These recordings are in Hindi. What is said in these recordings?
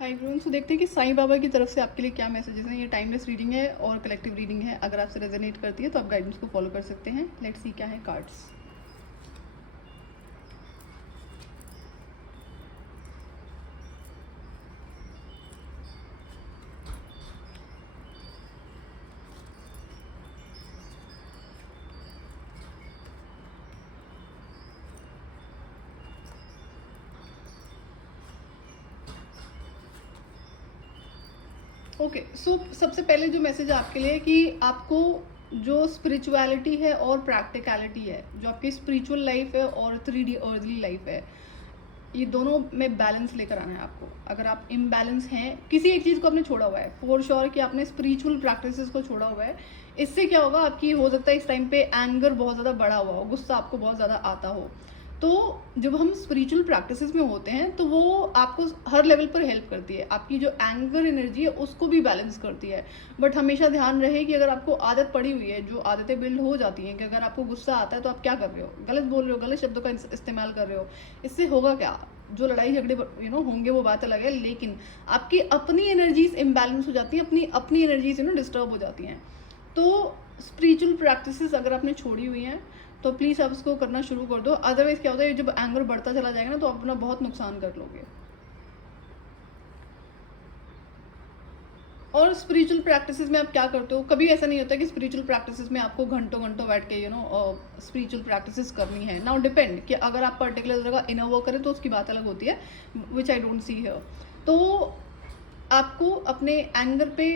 हाय एवरीवन, सो देखते हैं कि साईं बाबा की तरफ से आपके लिए क्या मैसेजेस हैं। ये टाइमलेस रीडिंग है और कलेक्टिव रीडिंग है। अगर आपसे रेजोनेट करती है तो आप गाइडेंस को फॉलो कर सकते हैं। लेट्स सी क्या है कार्ड्स। ओके, सो सबसे पहले जो मैसेज आपके लिए है कि आपको जो स्पिरिचुअलिटी है और प्रैक्टिकलिटी है, जो आपकी स्पिरिचुअल लाइफ है और 3D अर्ली लाइफ है, ये दोनों में बैलेंस लेकर आना है आपको। अगर आप इम्बैलेंस हैं, किसी एक चीज़ को आपने छोड़ा हुआ है, फॉर श्योर कि आपने स्पिरिचुअल प्रैक्टिसेस को छोड़ा हुआ है, इससे क्या होगा, आपकी हो सकता है इस टाइम पे एंगर बहुत ज़्यादा बढ़ा हुआ हो, गुस्सा आपको बहुत ज़्यादा आता हो। तो जब हम स्पिरिचुअल प्रैक्टिसेस में होते हैं तो वो आपको हर लेवल पर हेल्प करती है। आपकी जो एंगर एनर्जी है उसको भी बैलेंस करती है। बट हमेशा ध्यान रहे कि अगर आपको आदत पड़ी हुई है, जो आदतें बिल्ड हो जाती हैं कि अगर आपको गुस्सा आता है तो आप क्या कर रहे हो, गलत बोल रहे हो, गलत शब्दों का इस्तेमाल कर रहे हो, इससे होगा क्या, जो लड़ाई झगड़े होंगे वो बात अलग है, लेकिन आपकी अपनी एनर्जीज इम्बैलेंस हो जाती हैं, अपनी अपनी एनर्जीज डिस्टर्ब हो जाती हैं। तो स्पिरिचुअल प्रैक्टिसेस अगर आपने छोड़ी हुई हैं तो प्लीज़ आप उसको करना शुरू कर दो। अदरवाइज क्या होता है, जब एंगर बढ़ता चला जाएगा ना तो आप अपना बहुत नुकसान कर लोगे। और स्पिरिचुअल प्रैक्टिसेस में आप क्या करते हो, कभी ऐसा नहीं होता कि स्पिरिचुअल प्रैक्टिसेस में आपको घंटों घंटों बैठ के स्पिरिचुअल प्रैक्टिसेस करनी है। नाउ डिपेंड कि अगर आप पर्टिकुलर जगह इनर वर्क करें तो उसकी बात अलग होती है, विच आई डोंट सी हियर। तो आपको अपने एंगर पे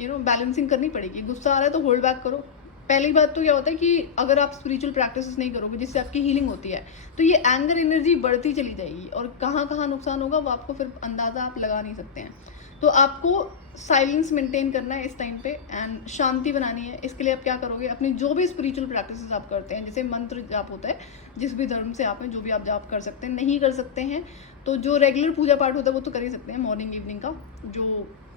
बैलेंसिंग करनी पड़ेगी। गुस्सा आ रहा है तो होल्ड बैक करो। पहली बात तो क्या होता है कि अगर आप स्पिरिचुअल प्रैक्टिसेस नहीं करोगे जिससे आपकी हीलिंग होती है तो ये एंगर एनर्जी बढ़ती चली जाएगी और कहाँ कहाँ नुकसान होगा वो आपको फिर अंदाज़ा आप लगा नहीं सकते हैं। तो आपको साइलेंस मेंटेन करना है इस टाइम पे एंड शांति बनानी है। इसके लिए आप क्या करोगे, अपनी जो भी स्पिरिचुअल प्रैक्टिसेस आप करते हैं, जैसे मंत्र जाप होता है, जिस भी धर्म से आप हैं, जो भी आप जाप कर सकते हैं, नहीं कर सकते हैं तो जो रेगुलर पूजा पाठ होता है वो तो कर ही सकते हैं, मॉर्निंग इवनिंग का जो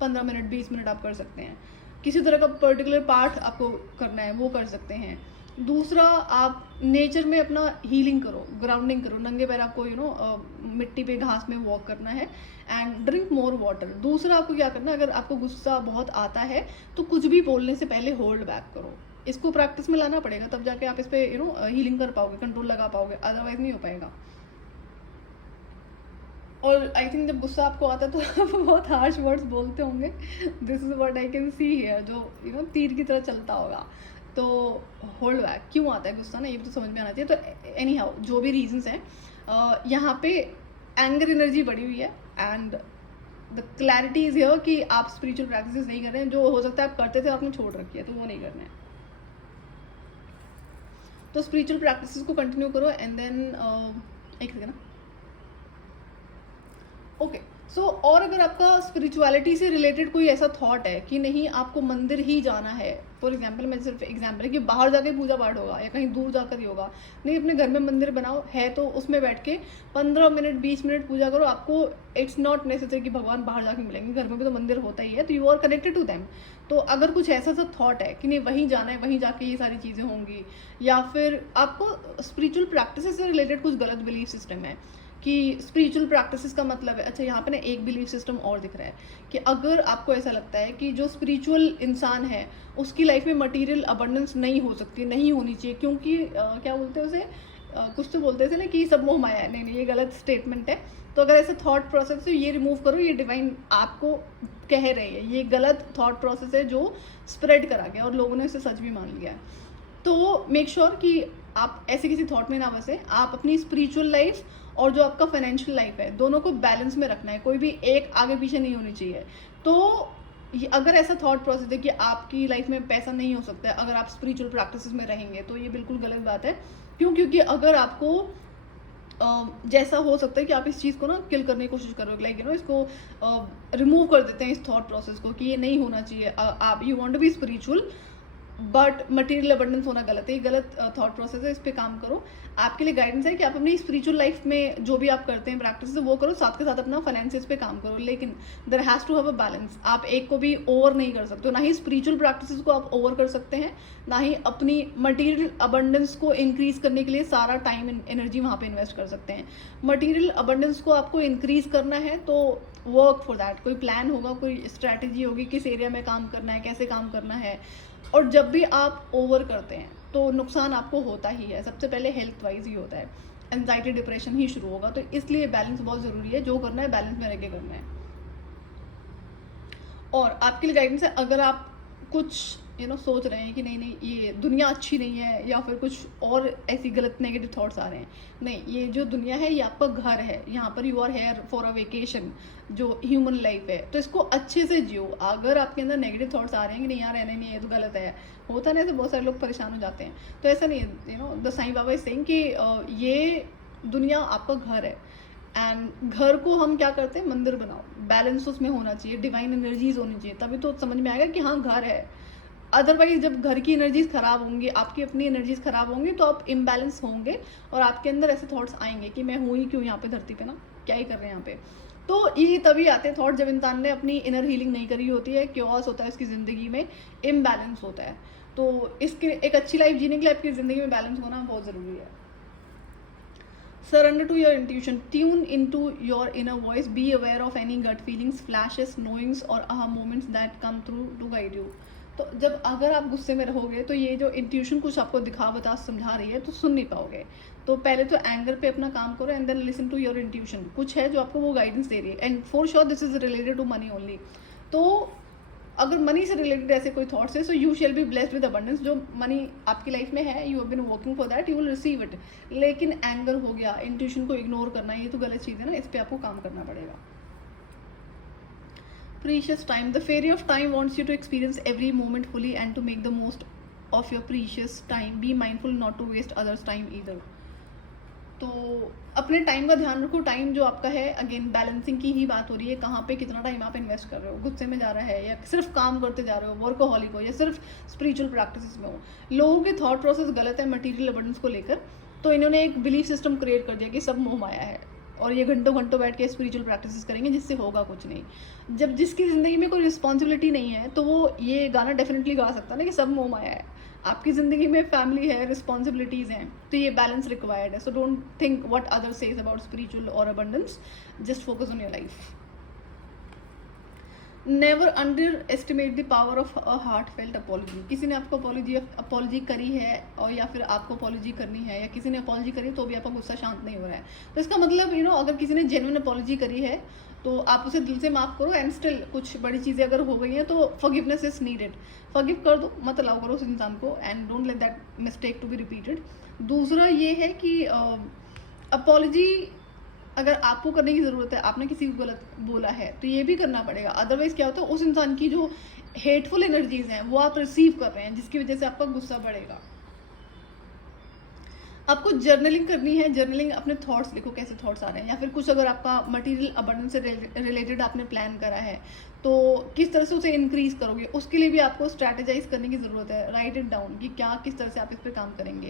15 मिनट 20 मिनट आप कर सकते हैं। किसी तरह का पर्टिकुलर पाठ आपको करना है वो कर सकते हैं। दूसरा, आप नेचर में अपना हीलिंग करो, ग्राउंडिंग करो, नंगे पैर आपको मिट्टी पे घास में वॉक करना है एंड ड्रिंक मोर वाटर। दूसरा आपको क्या करना है, अगर आपको गुस्सा बहुत आता है तो कुछ भी बोलने से पहले होल्ड बैक करो। इसको प्रैक्टिस में लाना पड़ेगा, तब जाके आप इस पर हीलिंग कर पाओगे, कंट्रोल लगा पाओगे, अदरवाइज नहीं हो पाएगा। और आई थिंक जब गुस्सा आपको आता है तो आप बहुत हार्श वर्ड्स बोलते होंगे। This is what I can see here, जो तीर की तरह चलता होगा। तो होल्ड बैक क्यों आता है गुस्सा ना, ये भी तो समझ में आना चाहिए। तो एनी हाउ जो भी रीजंस हैं, यहाँ पे एंगर एनर्जी बढ़ी हुई है and the clarity is here कि आप स्पिरिचुअल प्रैक्टिसेस नहीं कर रहे हैं। जो हो सकता है आप करते थे आपने छोड़ रखी है तो वो नहीं करना है। तो स्पिरिचुअल प्रैक्टिसेस को कंटिन्यू करो एंड देन एक सेकेंड ना। ओके, सो और अगर आपका स्पिरिचुअलिटी से रिलेटेड कोई ऐसा थॉट है कि नहीं आपको मंदिर ही जाना है, फॉर एग्जाम्पल मैं सिर्फ एग्जाम्पल है कि बाहर जाके पूजा पाठ होगा या कहीं दूर जाकर ही होगा, नहीं अपने घर में मंदिर बनाओ है तो उसमें बैठ के 15 मिनट 20 मिनट पूजा करो। आपको इट्स नॉट नेसेसरी कि भगवान बाहर जाके मिलेंगे, घर में भी तो मंदिर होता ही है, तो you are connected to them. तो अगर कुछ ऐसा सा थॉट है कि नहीं वहीं जाना है, वहीं जाके ये सारी चीज़ें होंगी, या फिर आपको स्पिरिचुअल प्रैक्टिस से रिलेटेड कुछ गलत बिलीफ सिस्टम है कि स्पिरिचुअल प्रैक्टिसेस का मतलब है, अच्छा यहाँ पे ना एक बिलीफ सिस्टम और दिख रहा है कि अगर आपको ऐसा लगता है कि जो स्पिरिचुअल इंसान है उसकी लाइफ में मटेरियल अबंडेंस नहीं हो सकती, नहीं होनी चाहिए, क्योंकि क्या बोलते हैं उसे, कुछ तो बोलते थे ना कि सब मोह माया है। नहीं नहीं, ये गलत स्टेटमेंट है। तो अगर ऐसा थॉट प्रोसेस है ये रिमूव करो, ये डिवाइन आपको कह रही है, ये गलत थॉट प्रोसेस है जो स्प्रेड करा गया और लोगों ने इसे सच भी मान लिया है। तो मेक श्योर कि आप ऐसे किसी थॉट में ना फंसे। आप अपनी स्पिरिचुअल लाइफ और जो आपका फाइनेंशियल लाइफ है दोनों को बैलेंस में रखना है, कोई भी एक आगे पीछे नहीं होनी चाहिए। तो अगर ऐसा थॉट प्रोसेस है कि आपकी लाइफ में पैसा नहीं हो सकता है अगर आप स्पिरिचुअल प्रैक्टिसेस में रहेंगे, तो ये बिल्कुल गलत बात है। क्योंकि अगर आपको जैसा हो सकता है कि आप इस चीज़ को ना किल करने की कोशिश करो, लाइक इसको रिमूव कर देते हैं इस थॉट प्रोसेस को कि ये नहीं होना चाहिए। आप you want to be spiritual but material abundance होना गलत है, ये गलत थॉट प्रोसेस है, इस पे काम करो। आपके लिए गाइडेंस है कि आप अपनी स्पिरिचुअल लाइफ में जो भी आप करते हैं प्रैक्टिस वो करो, साथ के साथ अपना फाइनेंसिस पे काम करो, लेकिन there has to have a balance. आप एक को भी ओवर नहीं कर सकते हो, ना ही स्पिरिचुअल प्रैक्टिसेस को आप ओवर कर सकते हैं, ना ही अपनी मटेरियल अबंडेंस को इंक्रीज करने के लिए सारा टाइम एनर्जी वहाँ पे इन्वेस्ट कर सकते हैं। मटेरियल अबंडेंस को आपको इंक्रीज करना है तो वर्क फॉर दैट, कोई प्लान होगा, कोई स्ट्रैटेजी होगी, किस एरिया में काम करना है, कैसे काम करना है। और जब भी आप ओवर करते हैं तो नुकसान आपको होता ही है, सबसे पहले हेल्थ वाइज ही होता है, एंजाइटी डिप्रेशन ही शुरू होगा। तो इसलिए बैलेंस बहुत ज़रूरी है, जो करना है बैलेंस में रह के करना है। और आपके लिए गाइडेंस है, अगर आप कुछ सोच रहे हैं कि नहीं नहीं ये दुनिया अच्छी नहीं है, या फिर कुछ और ऐसी गलत नेगेटिव थॉट्स आ रहे हैं, नहीं, ये जो दुनिया है ये आपका घर है, यहाँ पर you are here for a vacation, जो ह्यूमन लाइफ है, तो इसको अच्छे से जियो। अगर आपके अंदर नेगेटिव थॉट्स आ रहे हैं कि नहीं यार रहने नहीं, ये तो गलत है, होता है ना, ऐसे बहुत सारे लोग परेशान हो जाते हैं, तो ऐसा नहीं है। The Sai Baba is saying कि ये दुनिया आपका घर है, एंड घर को हम क्या करते हैं, मंदिर बनाओ, बैलेंस उसमें होना चाहिए, डिवाइन एनर्जीज होनी चाहिए, तभी तो समझ में आएगा कि हाँ घर है। अदरवाइज जब घर की एनर्जीज खराब होंगी, आपकी अपनी एनर्जीज खराब होंगी, तो आप इम्बैलेंस होंगे और आपके अंदर ऐसे थॉट्स आएंगे कि मैं हूँ ही क्यों यहाँ पे धरती पे, ना क्या ही कर रहे हैं यहाँ पे। तो ये तभी आते हैं थॉट जब इंसान ने अपनी इनर हीलिंग नहीं करी होती है, क्योस होता है उसकी ज़िंदगी में, इम्बैलेंस होता है। तो इसके एक अच्छी लाइफ जीने के लिए आपकी ज़िंदगी में बैलेंस होना बहुत ज़रूरी है। Surrender to your intuition. Tune into your inner voice. Be aware of any gut feelings, flashes, knowings or aha moments that come through to guide you. तो जब अगर आप गुस्से में रहोगे तो ये जो इंट्यूशन कुछ आपको दिखा बता समझा रही है तो सुन नहीं पाओगे। तो पहले तो एंगर पे अपना काम करो and then listen to your intuition. कुछ है जो आपको वो गाइडेंस दे रही है, and for sure this is related to money only. तो अगर मनी से रिलेटेड ऐसे कोई थॉट्स है, so you shall be blessed with abundance. जो मनी आपकी लाइफ में है, you have been working for that, you will receive it. लेकिन एंगर हो गया, इंट्यूशन को इग्नोर करना, ये तो गलत चीज़ है ना, इस पर आपको काम करना पड़ेगा। Precious time. The fairy of time wants you to experience every moment fully and to make the most of your precious time. Be mindful not to waste others' time either. तो अपने टाइम का ध्यान रखो। टाइम जो आपका है, अगेन बैलेंसिंग की ही बात हो रही है, कहाँ पे कितना टाइम आप इन्वेस्ट कर रहे हो, गुस्से में जा रहा है या सिर्फ काम करते जा रहे हो, वर्कोहॉलिक हो या सिर्फ स्पिरिचुअल प्रैक्टिसेस में हो। लोगों के थॉट प्रोसेस गलत है मटीरियल अबंडेंस को लेकर, तो इन्होंने एक बिलीफ सिस्टम क्रिएट कर दिया कि सब मोह माया है और ये घंटों घंटों बैठ के स्पिरिचुअल प्रैक्टिसेस करेंगे जिससे होगा कुछ नहीं। जब जिसकी ज़िंदगी में कोई रिस्पॉन्सिबिलिटी नहीं है तो वो ये गाना डेफिनेटली गा सकता है ना कि सब मोह माया है। आपकी ज़िंदगी में फैमिली है, रिस्पॉन्सिबिलिटीज़ हैं, तो ये बैलेंस रिक्वायर्ड है। So don't think what other says about spiritual और abundance, just focus on your life. Never underestimate the power of a heartfelt apology. किसी ने आपको अपॉलॉजी करी है और या फिर आपको अपॉलॉजी करनी है, या किसी ने अपॉलॉजी करी तो भी आपका गुस्सा शांत नहीं हो रहा है, तो इसका मतलब अगर किसी ने जेन्युइन अपॉलॉजी करी है तो आप उसे दिल से माफ़ करो। एंड स्टिल कुछ बड़ी चीज़ें अगर हो गई हैं तो फॉरगिवनेस इज नीडेड, फॉरगिव कर दो, मत अलाउ करो उस इंसान को, and don't let that mistake to be repeated. दूसरा ये है कि अपॉलॉजी अगर आपको करने की ज़रूरत है, आपने किसी को गलत बोला है तो ये भी करना पड़ेगा। अदरवाइज़ क्या होता है, उस इंसान की जो हेटफुल एनर्जीज हैं वो आप रिसीव कर रहे हैं, जिसकी वजह से आपका गुस्सा बढ़ेगा। आपको जर्नलिंग करनी है। जर्नलिंग अपने थॉट्स लिखो, कैसे थॉट्स आ रहे हैं, या फिर कुछ अगर आपका मटेरियल अबंडेंस से रिलेटेड आपने प्लान करा है तो किस तरह से उसे इंक्रीज करोगे, उसके लिए भी आपको स्ट्रैटेजाइज करने की ज़रूरत है। राइट इट डाउन कि क्या किस तरह से आप इस पर काम करेंगे।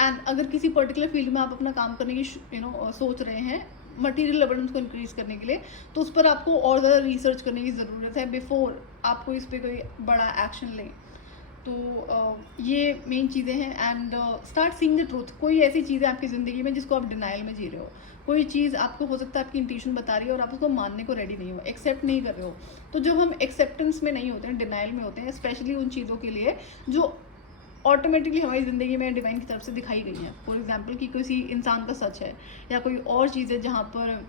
एंड अगर किसी पर्टिकुलर फील्ड में आप अपना काम करने की सोच रहे हैं मटेरियल अबंडेंस को इंक्रीज करने के लिए, तो उस पर आपको और ज़्यादा रिसर्च करने की ज़रूरत है बिफोर आपको इस पर कोई बड़ा एक्शन लें। तो ये मेन चीज़ें हैं। And start seeing the truth. कोई ऐसी चीज़ है आपकी ज़िंदगी में जिसको आप डिनाइल में जी रहे हो, कोई चीज़ आपको हो सकता है आपकी इंट्यूशन बता रही है और आप उसको मानने को रेडी नहीं हो, एक्सेप्ट नहीं कर रहे हो। तो जब हम एक्सेप्टेंस में नहीं होते हैं, डिनाइल में होते हैं, स्पेशली उन चीज़ों के लिए जो ऑटोमेटिकली हमारी ज़िंदगी में डिवाइन की तरफ से दिखाई गई है। फॉर एग्जाम्पल कि किसी इंसान का सच है या कोई और चीज़ है जहाँ पर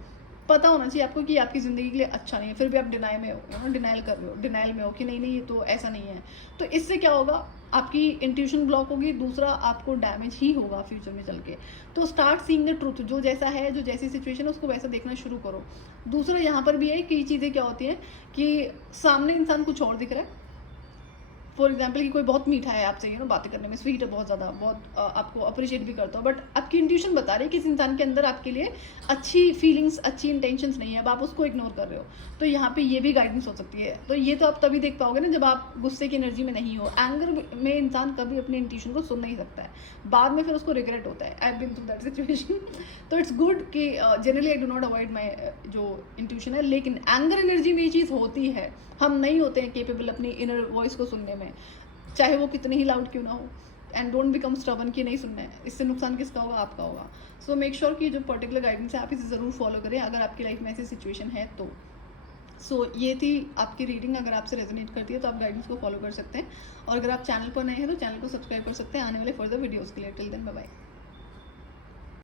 पता होना चाहिए आपको कि आपकी ज़िंदगी के लिए अच्छा नहीं है, फिर भी आप डिनाई में हो, डिनाइल कर रहे हो, डिनाइल में हो कि नहीं नहीं ये तो ऐसा नहीं है। तो इससे क्या होगा, आपकी इंट्यूशन ब्लॉक होगी, दूसरा आपको डैमेज ही होगा फ्यूचर में चल के। तो स्टार्ट सीइंग द ट्रूथ। जो जैसा है, जो जैसी सिचुएशन है उसको वैसा देखना शुरू करो। दूसरा यहाँ पर भी है कि चीज़ें क्या होती हैं कि सामने इंसान कुछ और दिख रहा है फॉर एग्जाम्पल कि कोई बहुत मीठा है आपसे, बातें करने में स्वीट है बहुत ज़्यादा, बहुत आपको अप्रिशिएट भी करता हो, बट आपकी इंट्यूशन बता रही है कि इस इंसान के अंदर आपके लिए अच्छी फीलिंग्स, अच्छी इंटेंशंस नहीं है, अब आप उसको इग्नोर कर रहे हो, तो यहाँ पे ये भी गाइडेंस हो सकती है। तो ये तो आप तभी देख पाओगे ना जब आप गुस्से की एनर्जी में नहीं हो। एंगर में इंसान कभी अपनी इंट्यूशन को सुन नहीं सकता है, बाद में फिर उसको रिग्रेट होता है। I have been through that situation. तो इट्स गुड कि generally I do not avoid my जो इंट्यूशन है, लेकिन एंगर एनर्जी में ये चीज़ होती है, हम नहीं होते हैं केपेबल अपनी इनर वॉइस को सुनने में, चाहे वो कितने ही लाउड क्यों ना हो। एंड डोंट बिकम स्टबन कि नहीं सुनना है, इससे नुकसान किसका होगा, आपका होगा। सो मेक श्योर कि जो पर्टिकुलर गाइडेंस है आप इसे ज़रूर फॉलो करें अगर आपकी लाइफ में ऐसी सिचुएशन है तो। सो ये थी आपकी रीडिंग, अगर आपसे रेजोनेट करती है तो आप गाइडेंस को फॉलो कर सकते हैं, और अगर आप चैनल पर नए हैं तो चैनल को सब्सक्राइब कर सकते हैं आने वाले फर्दर वीडियोज़ के लिए। Till then bye bye.